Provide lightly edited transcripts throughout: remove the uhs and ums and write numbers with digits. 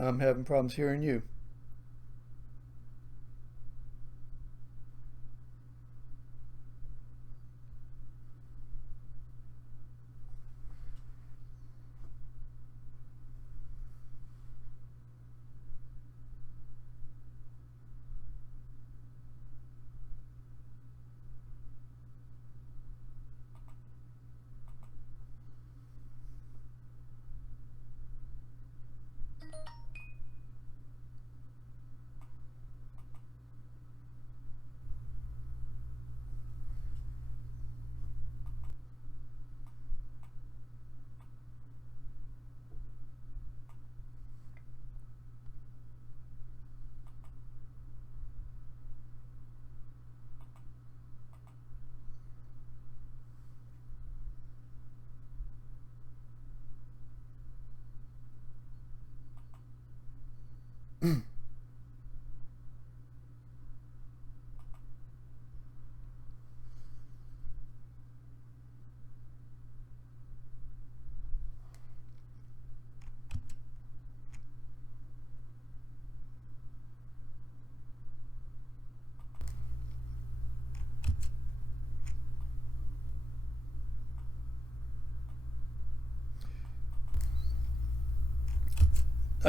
I'm having problems hearing you.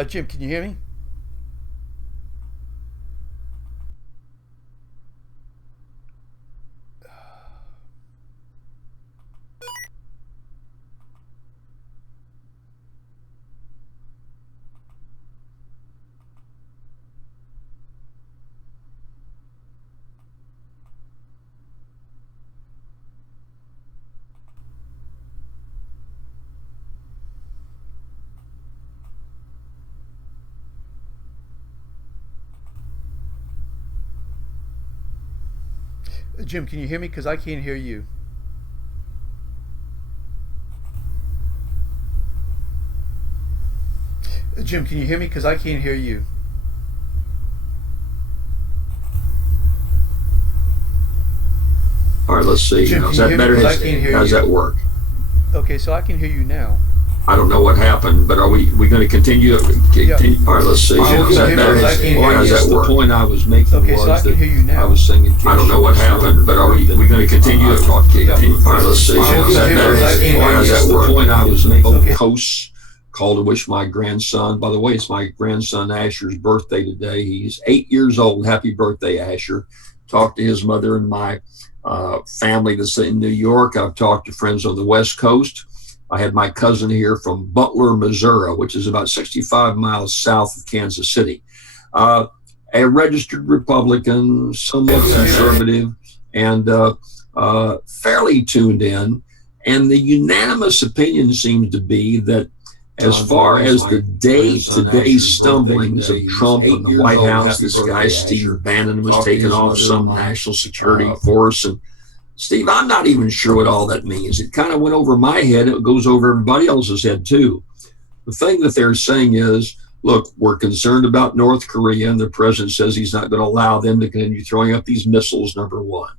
Jim, can you hear me? Jim, can you hear me? Because I can't hear you. Jim, can you hear me? Because I can't hear you. All right, let's see. Jim, Is can you that hear me? better? 'Cause I can't hear How does you. that work? Okay, so I can hear you now. I don't know what happened, but are we going to continue? Yeah. All right, let's see. Jim, Is can you that hear me? better? 'Cause I can't hear How does you. that work? The point I was making Okay, so I was can that hear you now. I was singing. I don't know what happened, but are we going to continue? All right, let's see. Jim, Is that can you better? hear me? 'Cause I can't hear How does you. that The work? point I was making. Okay. Hosts called to wish my grandson. By the way, it's my grandson Asher's birthday today. He's 8 years old. Happy birthday, Asher. Talked to his mother and my family that's in New York. I've talked to friends on the West Coast. I had my cousin here from Butler, Missouri, which is about 65 miles south of Kansas City. A registered Republican, somewhat conservative, and fairly tuned in. And the unanimous opinion seems to be that as far as the day-to-day stumblings of Trump in the White House, this guy Steve Bannon was taking off some national security force. And Steve, I'm not even sure what all that means. It kind of went over my head. It goes over everybody else's head, too. The thing that they're saying is, look, we're concerned about North Korea, and the president says he's not going to allow them to continue throwing up these missiles, number one.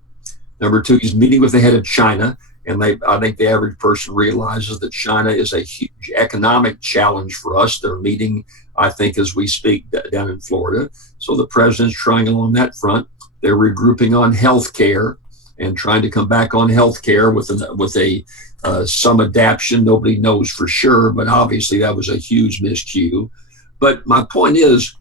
Number two, he's meeting with the head of China, and I think the average person realizes that China is a huge economic challenge for us. They're meeting, I think, as we speak down in Florida. So the president's trying along that front. They're regrouping on health care and trying to come back on health care with some adaptation. Nobody knows for sure, but obviously that was a huge miscue. But my point is,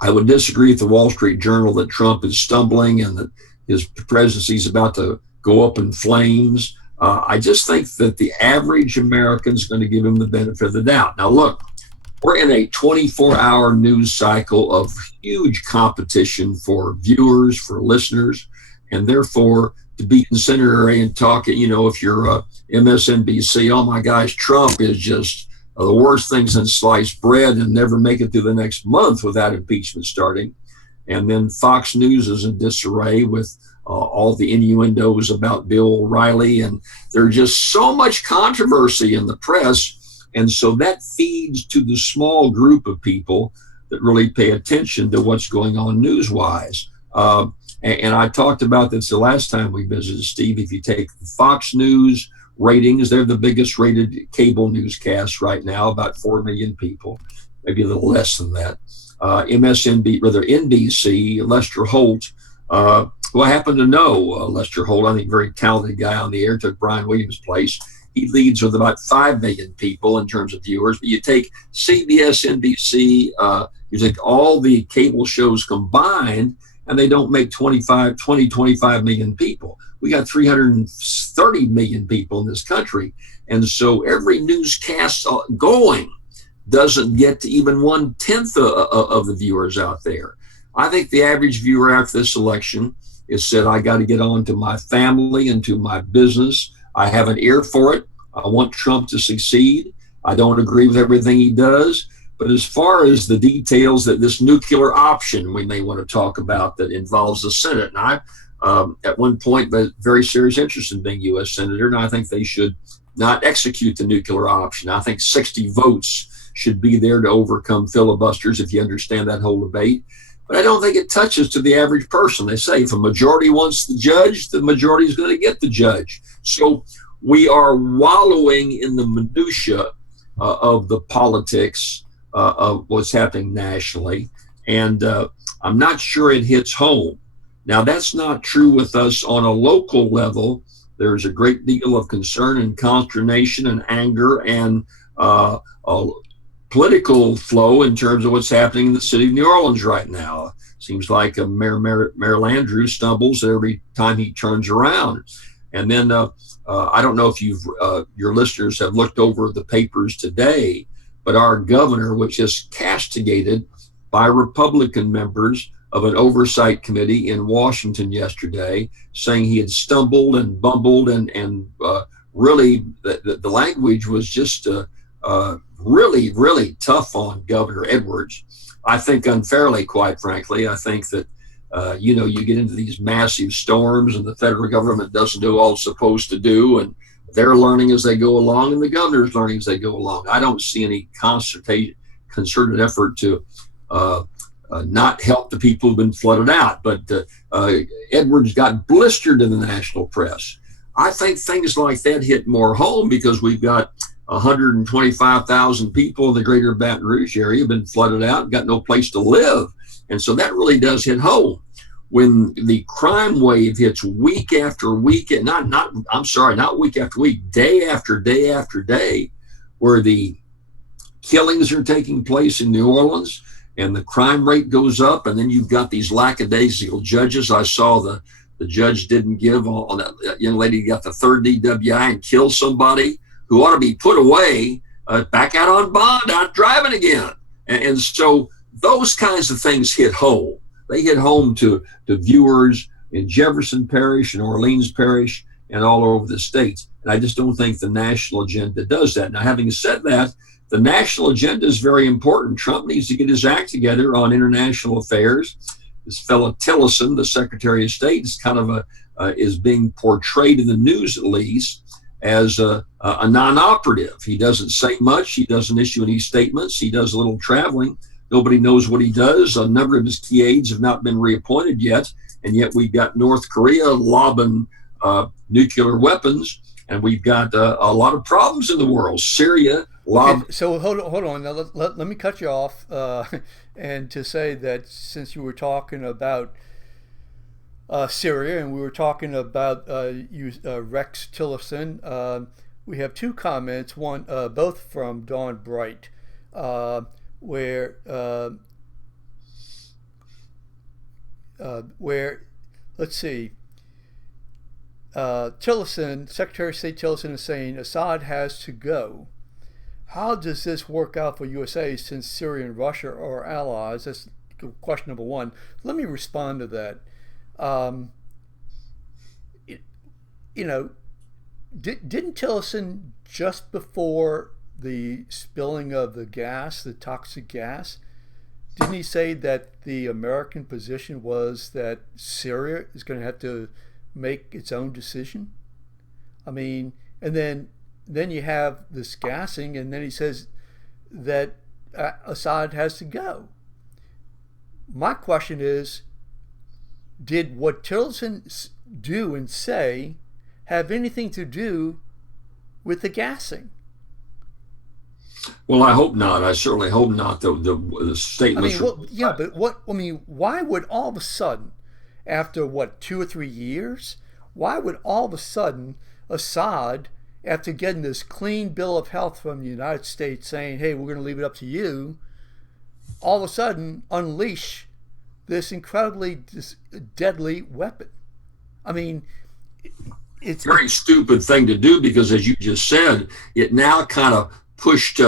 I would disagree with the Wall Street Journal that Trump is stumbling and that his presidency is about to go up in flames. I just think that the average American is going to give him the benefit of the doubt. Now, look, we're in a 24-hour news cycle of huge competition for viewers, for listeners, and therefore to be incendiary and talk, if you're MSNBC, oh my gosh, Trump is just the worst thing since sliced bread and never make it through the next month without impeachment starting. And then Fox News is in disarray with all the innuendos about Bill O'Reilly. And there's just so much controversy in the press. And so that feeds to the small group of people that really pay attention to what's going on news-wise. And I talked about this the last time we visited, Steve. If you take the Fox News ratings, they're the biggest rated cable newscast right now, about 4 million people. maybe a little less than that. NBC, Lester Holt, who I happen to know, Lester Holt, I think very talented guy on the air, took Brian Williams' place. He leads with about 5 million people in terms of viewers. But you take CBS, NBC, you take all the cable shows combined, and they don't make 25 million people. We got 330 million people in this country. And so every newscast going doesn't get to even 1/10 of the viewers out there. I think the average viewer after this election has said, I got to get on to my family and to my business. I have an ear for it. I want Trump to succeed. I don't agree with everything he does. But as far as the details that this nuclear option we may want to talk about that involves the Senate, and I, at one point, had very serious interest in being U.S. Senator, and I think they should not execute the nuclear option. I think 60 votes should be there to overcome filibusters, if you understand that whole debate. But I don't think it touches to the average person. They say if a majority wants the judge, the majority is going to get the judge. So we are wallowing in the minutia of the politics of what's happening nationally. And I'm not sure it hits home. Now, that's not true with us on a local level. There's a great deal of concern and consternation and anger and political flow in terms of what's happening in the city of New Orleans right now. Seems like Mayor Landrieu stumbles every time he turns around. And then I don't know if your listeners have looked over the papers today, but our governor was just castigated by Republican members of an oversight committee in Washington yesterday, saying he had stumbled and bumbled and really the language was just really, really tough on Governor Edwards. I think unfairly, quite frankly. I think that, you get into these massive storms and the federal government doesn't do all it's supposed to do. And they're learning as they go along and the governor's learning as they go along. I don't see any concerted effort to not help the people who've been flooded out. But Edwards got blistered in the national press. I think things like that hit more home because we've got 125,000 people in the greater Baton Rouge area have been flooded out and got no place to live. And so that really does hit home. When the crime wave hits week after week, not week after week, day after day after day, where the killings are taking place in New Orleans and the crime rate goes up, and then you've got these lackadaisical judges. I saw the judge didn't give on that young lady who got the third DWI and killed somebody who ought to be put away, back out on bond, out driving again. And so those kinds of things hit home. They hit home to viewers in Jefferson Parish and Orleans Parish and all over the states. And I just don't think the national agenda does that. Now, having said that, the national agenda is very important. Trump needs to get his act together on international affairs. This fellow Tillerson, the Secretary of State, is kind of is being portrayed in the news, at least, as a non-operative. He doesn't say much. He doesn't issue any statements. He does a little traveling. Nobody knows what he does. A number of his key aides have not been reappointed yet, and yet we've got North Korea lobbing nuclear weapons, and we've got a lot of problems in the world. Syria lobbing. Okay, so hold on. Now let me cut you off and to say that since you were talking about Syria and we were talking about Rex Tillerson, we have two comments. One, both from Dawn Bright, where let's see, Tillerson, Secretary of State Tillerson is saying Assad has to go. How does this work out for USA since Syria and Russia are allies? That's question number one. Let me respond to that. Didn't Tillerson, just before the spilling of the gas, the toxic gas, didn't he say that the American position was that Syria is going to have to make its own decision? I mean, and then you have this gassing, and then he says that Assad has to go. My question is, did what Tillerson do and say have anything to do with the gassing? Well, I hope not. I certainly hope not. The I mean, statements are. what? Yeah, but what? I mean, why would all of a sudden, after what 2 or 3 years, why would all of a sudden Assad, after getting this clean bill of health from the United States, saying, "Hey, we're going to leave it up to you," all of a sudden unleash this incredibly deadly weapon? I mean, it's Very stupid thing to do because, as you just said, it now kind of pushed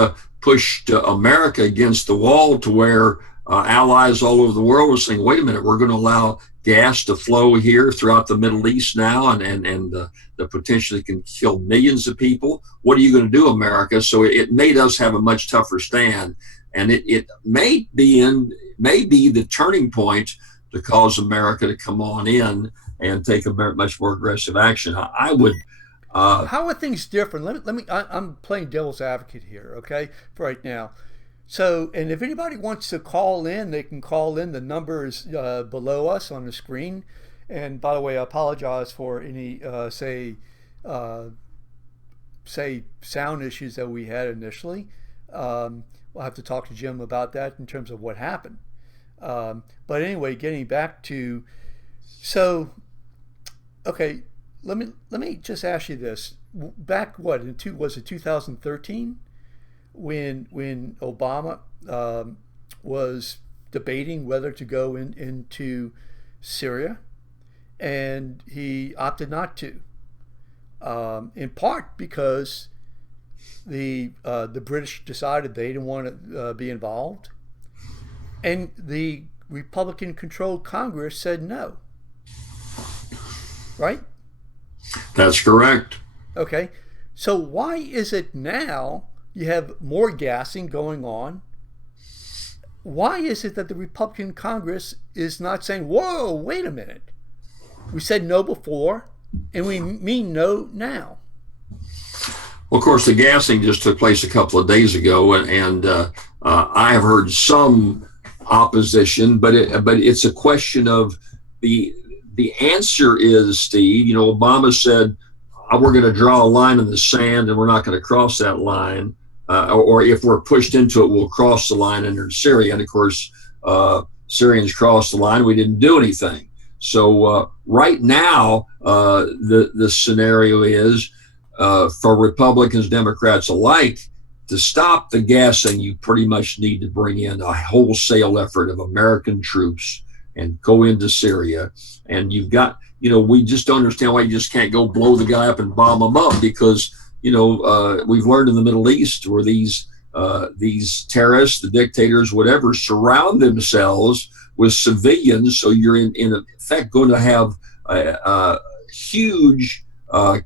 America against the wall to where allies all over the world were saying, "Wait a minute, we're going to allow gas to flow here throughout the Middle East now, and the potential that can kill millions of people. What are you going to do, America?" So it made us have a much tougher stand, and it may be the turning point to cause America to come on in and take a much more aggressive action. I would. how are things different? I'm playing devil's advocate here, okay, for right now. So, and if anybody wants to call in, they can call in. The number is below us on the screen. And by the way, I apologize for any, uh, say, sound issues that we had initially. We'll have to talk to Jim about that in terms of what happened. But anyway, getting back to, so, okay, let me just ask you this. Back what in was it 2013 when Obama was debating whether to go into Syria, and he opted not to, in part because the British decided they didn't want to be involved, and the Republican-controlled Congress said no. Right? That's correct. Okay. So why is it now you have more gassing going on? Why is it that the Republican Congress is not saying, "Whoa, wait a minute. We said no before, and we mean no now"? Well, of course, the gassing just took place a couple of days ago, I have heard some opposition, but it's a question of the the answer is, Steve. Obama said we're going to draw a line in the sand and we're not going to cross that line, or if we're pushed into it, we'll cross the line under Syria. And of course, Syrians crossed the line. We didn't do anything. So right now, the scenario is for Republicans, Democrats alike, to stop the gassing, you pretty much need to bring in a wholesale effort of American troops and go into Syria. And you've got, we just don't understand why you just can't go blow the guy up and bomb him up, because, we've learned in the Middle East where these terrorists, the dictators, whatever, surround themselves with civilians. So you're in effect going to have huge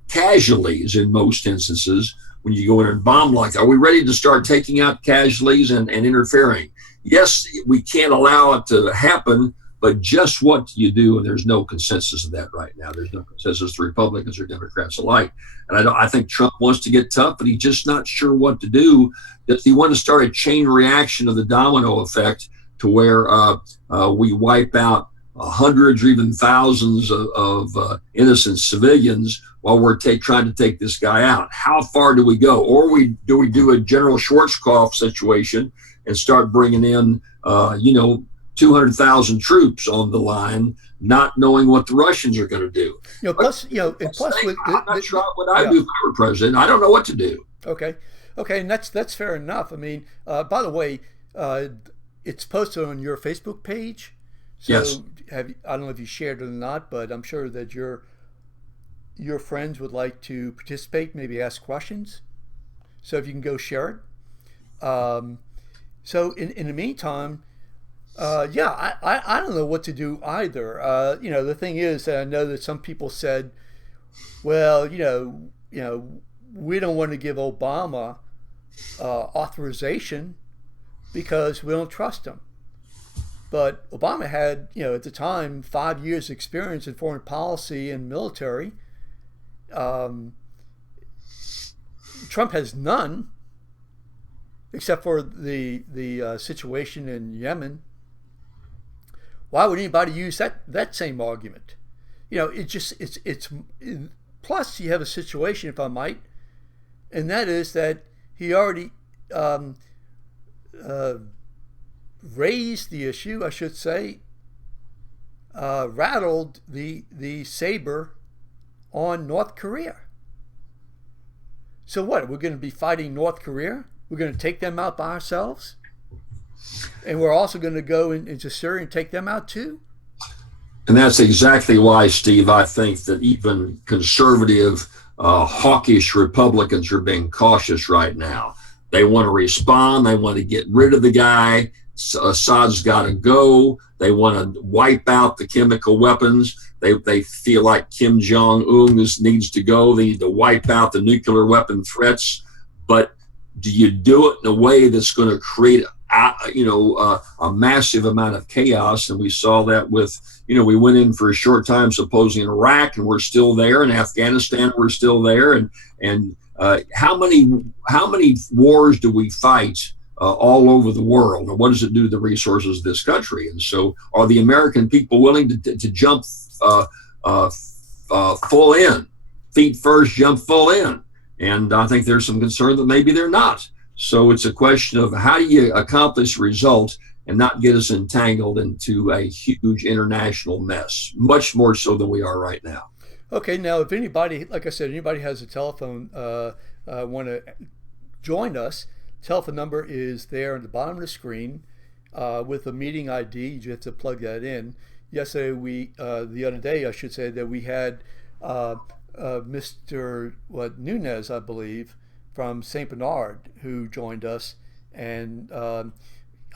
casualties in most instances when you go in and bomb like that. Are we ready to start taking out casualties and interfering? Yes, we can't allow it to happen, but just what do you do? And there's no consensus of that right now. There's no consensus to Republicans or Democrats alike. And I think Trump wants to get tough, but he's just not sure what to do. Does he want to start a chain reaction of the domino effect to where we wipe out hundreds or even thousands of innocent civilians while we're trying to take this guy out? How far do we go? Or do we do a General Schwarzkopf situation and start bringing in, 200,000 troops on the line, not knowing what the Russians are going to do? I'm not sure what I'd do if I were president. I don't know what to do. Okay, and that's fair enough. I mean, by the way, it's posted on your Facebook page. So Yes. I don't know if you shared it or not, but I'm sure that your friends would like to participate, maybe ask questions. So if you can go share it. So in the meantime, I don't know what to do either. The thing is that I know that some people said, well, we don't want to give Obama authorization because we don't trust him. But Obama had, at the time, 5 years experience in foreign policy and military. Trump has none, except for the situation in Yemen. Why would anybody use that same argument? It's plus you have a situation, if I might, and that is that he already uh, raised the issue, I should say, rattled the saber on North Korea. So what? We're going to be fighting North Korea? We're going to take them out by ourselves? And we're also going to go into Syria and take them out too? And that's exactly why, Steve, I think that even conservative, hawkish Republicans are being cautious right now. They want to respond. They want to get rid of the guy. Assad's got to go. They want to wipe out the chemical weapons. They feel like Kim Jong-un needs to go. They need to wipe out the nuclear weapon threats. But do you do it in a way that's going to create a massive amount of chaos? And we saw that with, we went in for a short time supposedly in Iraq, and we're still there. In Afghanistan, we're still there. And how many wars do we fight all over the world? And what does it do to the resources of this country? And so are the American people willing to jump full in, feet first, jump full in? And I think there's some concern that maybe they're not. So it's a question of how do you accomplish results and not get us entangled into a huge international mess, much more so than we are right now. Okay, now if anybody, like I said, anybody has a telephone, want to join us, telephone number is there at the bottom of the screen with a meeting ID. You just have to plug that in. Yesterday, the other day, I should say, that we had Mr. Nunez, I believe, from St. Bernard, who joined us, and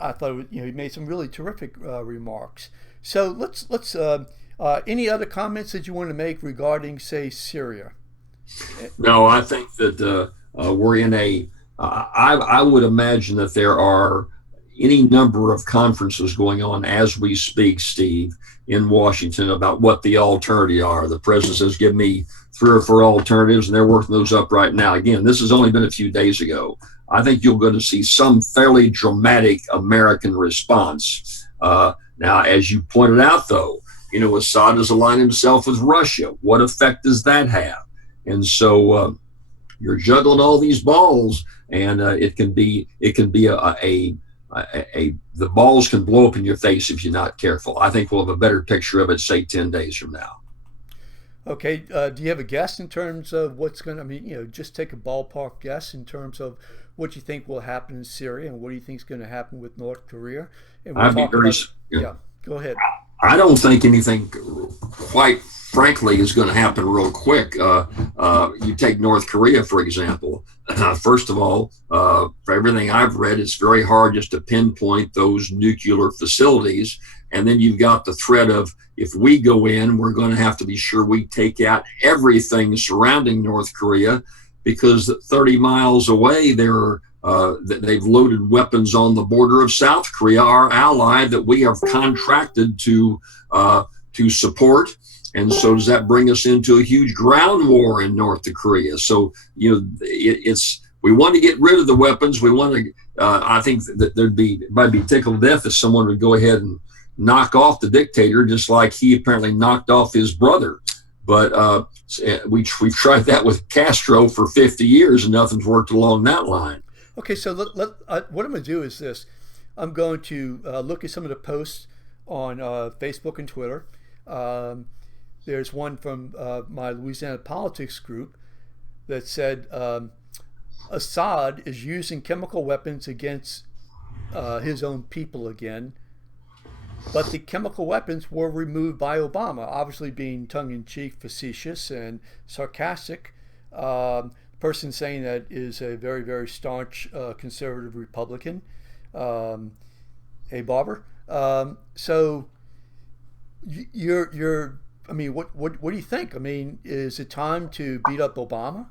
I thought he made some really terrific remarks. So let's any other comments that you want to make regarding, say, Syria? No, I think that we're in a. I would imagine that there are any number of conferences going on as we speak, Steve, in Washington about what the alternatives are. The president says, give me 3 or 4 alternatives, and they're working those up right now. Again, this has only been a few days ago. I think you're going to see some fairly dramatic American response. Now, as you pointed out, though, Assad has aligned himself with Russia. What effect does that have? And so you're juggling all these balls, and it can be the balls can blow up in your face if you're not careful. I think we'll have a better picture of it, say, 10 days from now. Okay. Do you have a guess in terms of what's going to, just take a ballpark guess in terms of what you think will happen in Syria and what do you think is going to happen with North Korea? And we'll talk about, yeah, go ahead. I don't think anything, quite frankly, is going to happen real quick. You take North Korea, for example. First of all, for everything I've read, it's very hard just to pinpoint those nuclear facilities. And then you've got the threat of, if we go in, we're going to have to be sure we take out everything surrounding North Korea, because 30 miles away, they've loaded weapons on the border of South Korea, our ally that we have contracted to support. And so does that bring us into a huge ground war in North Korea? So, we want to get rid of the weapons. We want to, I think that might be tickled death if someone would go ahead and knock off the dictator, just like he apparently knocked off his brother. But we've tried that with Castro for 50 years and nothing's worked along that line. Okay, so what I'm going to do is this. I'm going to look at some of the posts on Facebook and Twitter. There's one from my Louisiana Politics group that said Assad is using chemical weapons against his own people again, but the chemical weapons were removed by Obama, obviously being tongue-in-cheek, facetious, and sarcastic. Person saying that is a very, very staunch conservative Republican, a Barber. So you're. I mean, what do you think? I mean, is it time to beat up Obama?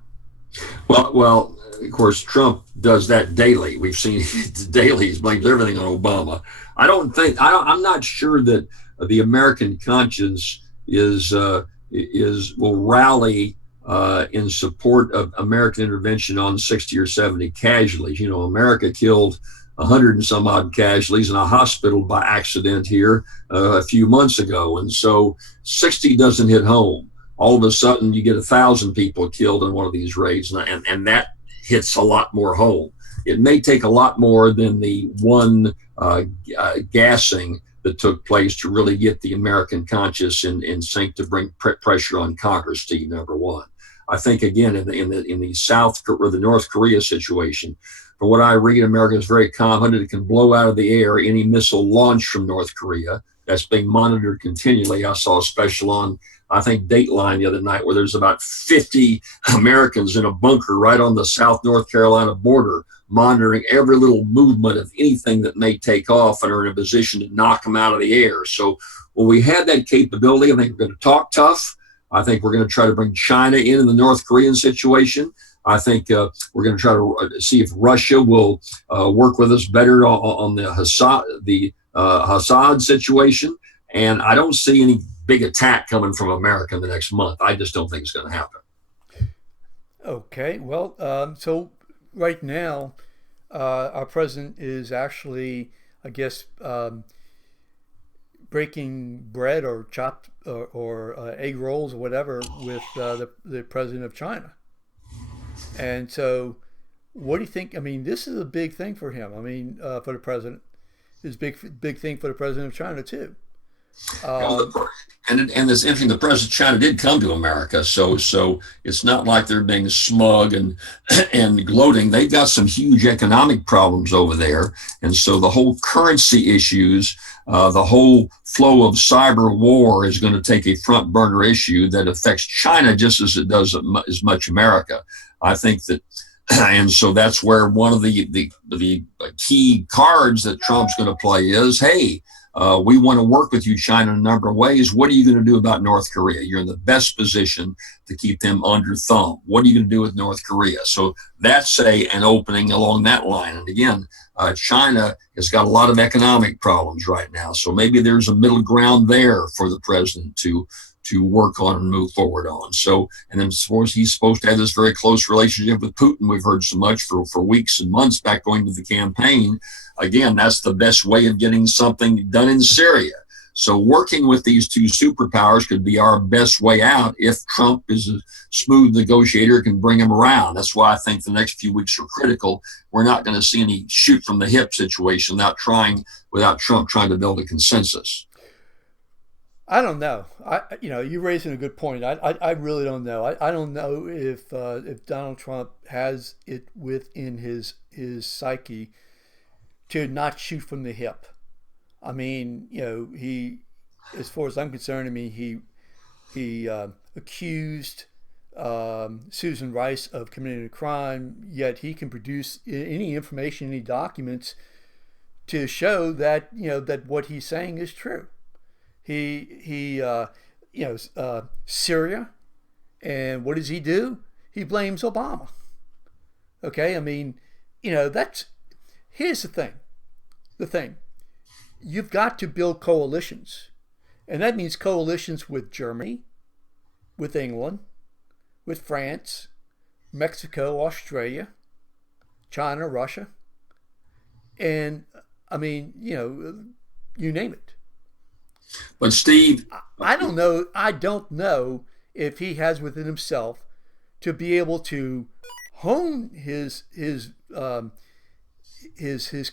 Well, of course, Trump does that daily. We've seen daily. He blames everything on Obama. I'm not sure that the American conscience will rally in support of American intervention on 60 or 70 casualties. America killed 100 and some odd casualties in a hospital by accident here a few months ago. And so 60 doesn't hit home. All of a sudden you get 1,000 people killed in one of these raids, and that hits a lot more home. it may take a lot more than the one gassing that took place to really get the American conscience in sync to bring pressure on Congress, Steve, number one. I think, again, in the South or the North Korea situation, from what I read, America is very confident it can blow out of the air any missile launched from North Korea. That's being monitored continually. I saw a special on, I think, Dateline the other night where there's about 50 Americans in a bunker right on the South North Carolina border, monitoring every little movement of anything that may take off and are in a position to knock them out of the air. So when we have that capability, I think we're going to talk tough. I think we're going to try to bring China in the North Korean situation. I think we're going to try to see if Russia will work with us better on the Assad situation. And I don't see any big attack coming from America in the next month. I just don't think it's going to happen. Okay, well, so right now, our president is actually, I guess, breaking bread or chopped or egg rolls or whatever with the president of China. And so, what do you think? I mean, this is a big thing for him. I mean, for the president, it's a big thing for the president of China too. And it's interesting. The president of China did come to America, so it's not like they're being smug and gloating. They've got some huge economic problems over there, and so the whole currency issues, the whole flow of cyber war is going to take a front burner issue that affects China just as it does as much America. I think that, and so that's where one of the key cards that Trump's going to play is, hey, we want to work with you, China, in a number of ways. What are you going to do about North Korea? You're in the best position to keep them under thumb. What are you going to do with North Korea? So that's an opening along that line. And again, China has got a lot of economic problems right now. So maybe there's a middle ground there for the president to work on and move forward on. So, and then of course, he's supposed to have this very close relationship with Putin. We've heard so much for weeks and months back going to the campaign. Again, that's the best way of getting something done in Syria. So working with these two superpowers could be our best way out if Trump is a smooth negotiator, can bring him around. That's why I think the next few weeks are critical. We're not going to see any shoot from the hip situation without Trump trying to build a consensus. I don't know. You're raising a good point. I really don't know. I don't know if Donald Trump has it within his psyche to not shoot from the hip. I mean, he, as far as I'm concerned, he accused Susan Rice of committing a crime, yet he can produce any information, any documents to show that that what he's saying is true. Syria, and what does he do? He blames Obama. Okay, I mean, here's the thing. You've got to build coalitions, and that means coalitions with Germany, with England, with France, Mexico, Australia, China, Russia, and I mean, you name it. But Steve, I don't know. I don't know if he has within himself to be able to hone his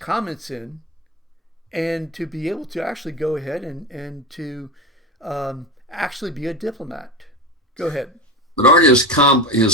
comments in, and to be able to actually go ahead and to actually be a diplomat. Go ahead. But aren't his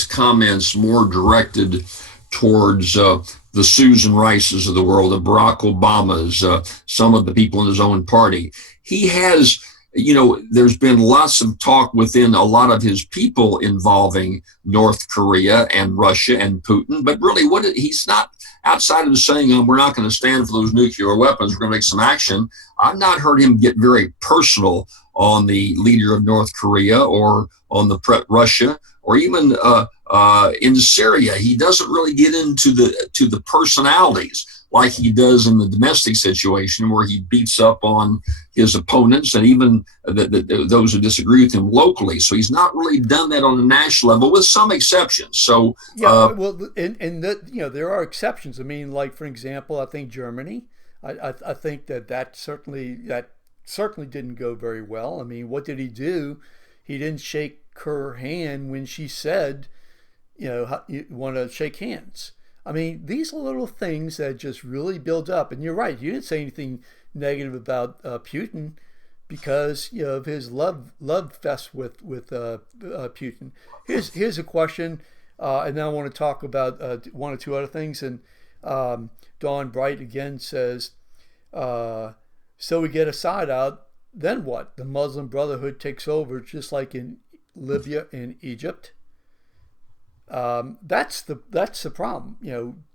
comments more directed towards the Susan Rices of the world, the Barack Obamas, some of the people in his own party? He has, there's been lots of talk within a lot of his people involving North Korea and Russia and Putin, but really he's not, outside of saying, we're not going to stand for those nuclear weapons, we're going to make some action. I've not heard him get very personal on the leader of North Korea or on Russia, or even in Syria. He doesn't really get into the personalities like he does in the domestic situation, where he beats up on his opponents and even those who disagree with him locally. So he's not really done that on a national level, with some exceptions. So there are exceptions. I mean, like for example, I think Germany. I think that certainly didn't go very well. I mean, what did he do? He didn't shake her hand when she said, you want to shake hands. I mean, these are little things that just really build up. And you're right, you didn't say anything negative about Putin because of his love fest with Putin. Here's a question, and then I want to talk about one or two other things. And Dawn Bright again says, "So we get a side out. Then what? The Muslim Brotherhood takes over, just like in Libya and Egypt." That's the problem.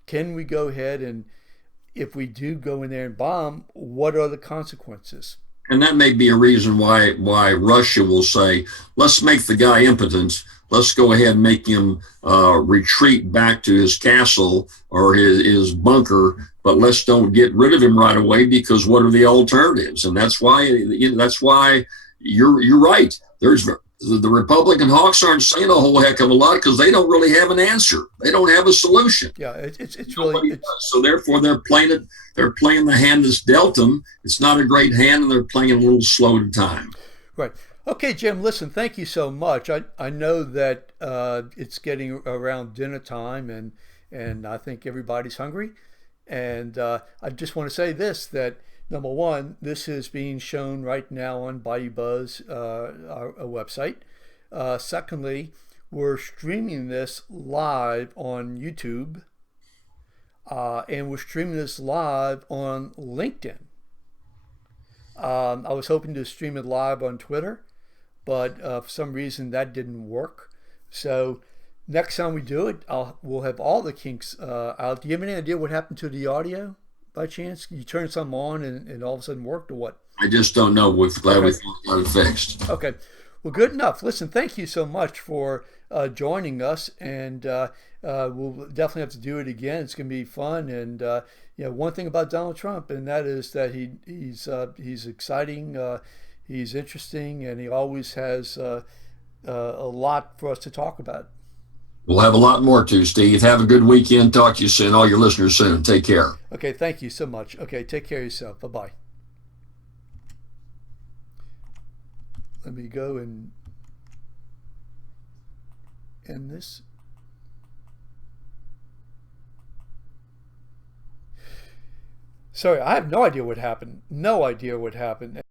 Can we go ahead and if we do go in there and bomb, what are the consequences? And that may be a reason why Russia will say, let's make the guy impotent. Let's go ahead and make him retreat back to his castle or his bunker, but let's don't get rid of him right away because what are the alternatives? And that's why you're right. There's the Republican hawks aren't saying a whole heck of a lot because they don't really have an answer. They don't have a solution. Yeah, it's really so therefore they're playing it. They're playing the hand that's dealt them. It's not a great hand, and they're playing a little slow to time. right. Okay, Jim. Listen, thank you so much. I know that it's getting around dinner time, and I think everybody's hungry. And I just want to say this that number one, this is being shown right now on Bayou Buzz, our website. Secondly, we're streaming this live on YouTube, and we're streaming this live on LinkedIn. I was hoping to stream it live on Twitter, but for some reason that didn't work. So next time we do it, we'll have all the kinks out. Do you have any idea what happened to the audio by chance? You turned something on and all of a sudden worked or what? I just don't know. We're glad Okay. we got it fixed. Okay. Well, good enough. Listen, thank you so much for joining us, and we'll definitely have to do it again. It's going to be fun, and one thing about Donald Trump, and that is that he's exciting, he's interesting, and he always has a lot for us to talk about. We'll have a lot more to, Steve. Have a good weekend. Talk to you soon. All your listeners soon. Take care. Okay, thank you so much. Okay, take care of yourself. Bye bye. Let me go and end this. Sorry, I have no idea what happened. No idea what happened.